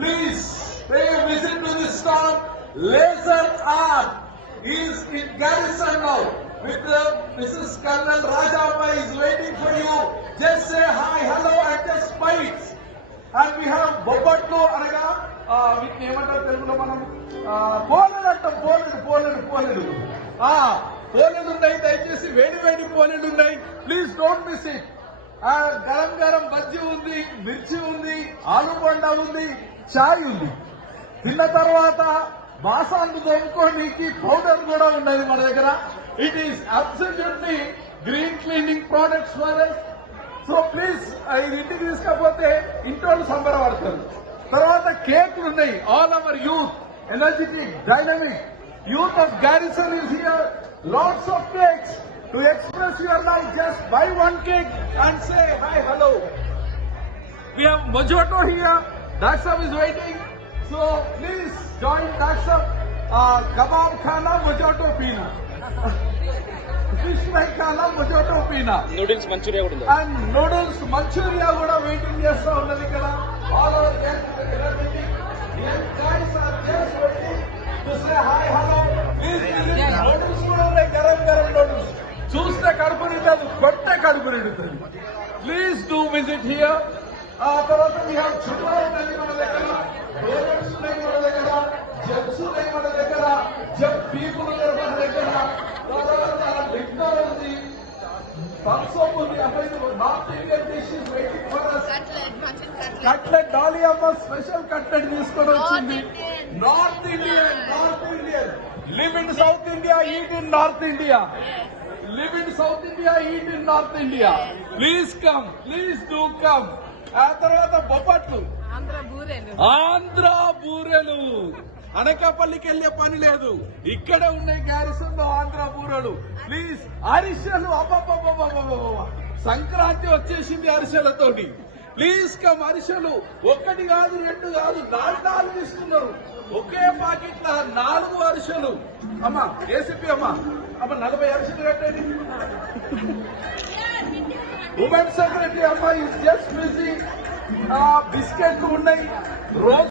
Please pay a visit to this stall. Laser art is in Garrison now. With Mrs. Colonel Rajappa is waiting for you. Just say hi, hello, and just bites. And we have Bobbatlu anaga వీటిని ఏమంటారు తెలుగులో మనం పోలేడు అంటాం. పోలేడు పోలేడు ఉన్నాయి. దయచేసి వేడి పోలేడు ఉన్నాయి. Please don't miss it. Garam bajji ఉంది, మిర్చి ఉంది, ఆలు బొండ ఉంది, చాయ్ ఉంది. తిన్న తర్వాత బాసాన్ని తోముకోనికి పౌడర్ కూడా ఉన్నది మన దగ్గర. It is absolutely green cleaning products for us. So please ఇది ఇంటికి తీసుకపోతే ఇంట్లో సంబరపడతారు. తర్వాత కేకులు ఉన్నాయి. All our youth, energetic, dynamic youth of Garrison is here. Lots of cakes to express your love. Just buy one cake and say hi, hello. We have Mojoto here. Daksam is waiting. So please join Daksam. Kebab khana, Mojoto pina. Fish fry khana, Mojoto pina. Noodles Manchuria kuda. And noodles Manchuria kuda waiting chesta unnadi kada. All our young guys are just waiting to say hi, hello. Please visit. Noodles kuda unnai, garam noodles. చూస్తే కడుపు నిండదు, కొట్టే కడుపు నిండుతుంది. Please do visit here. ఆ తర్వాత మీ చుట్టూ ఉన్నది మన దగ్గర, డోనట్స్ ఉన్నాయి మన దగ్గర, జగ్స్ ఉన్నాయి మన దగ్గర, జగ్ పీపుల్ ఉన్నారు మన దగ్గర. తర్వాత లిక్వర్ ఉంది, థమ్స్అప్ ఉంది. North Indian dish is waiting for us. Cutlet Dolly అమ్మ స్పెషల్ కట్లెట్ తీసుకొని వచ్చింది. North Indian live in south India, eat in north India. Live in South India, eat in North India. Please come. Please do come. ఆ తర్వాత బొబ్బట్లు, ఆంధ్ర బూరెలు. అనకాపల్లికి వెళ్లే పని లేదు, ఇక్కడే ఉన్నాయి Garrison లో ఆంధ్ర బూరెలు. ప్లీజ్ అరిసెలు, అబ్బబ్బబ్బబ్బబ్బ, సంక్రాంతి వచ్చేసింది అరిసెలతోటి. Please come. అరిసెలు ఒకటి కాదు, రెండు కాదు, 4 ఇస్తున్నారు. ఒకే పాకెట్ 4 అరిసెలు. అమ్మా ఏసీపీ అమ్మ 40 అరిసెలు కట్టండి. ఉమెన్ సెక్రటరీ అమ్మ ఇస్ జస్ట్ బిజీ. బిస్కెట్లు ఉన్నాయి. రోజు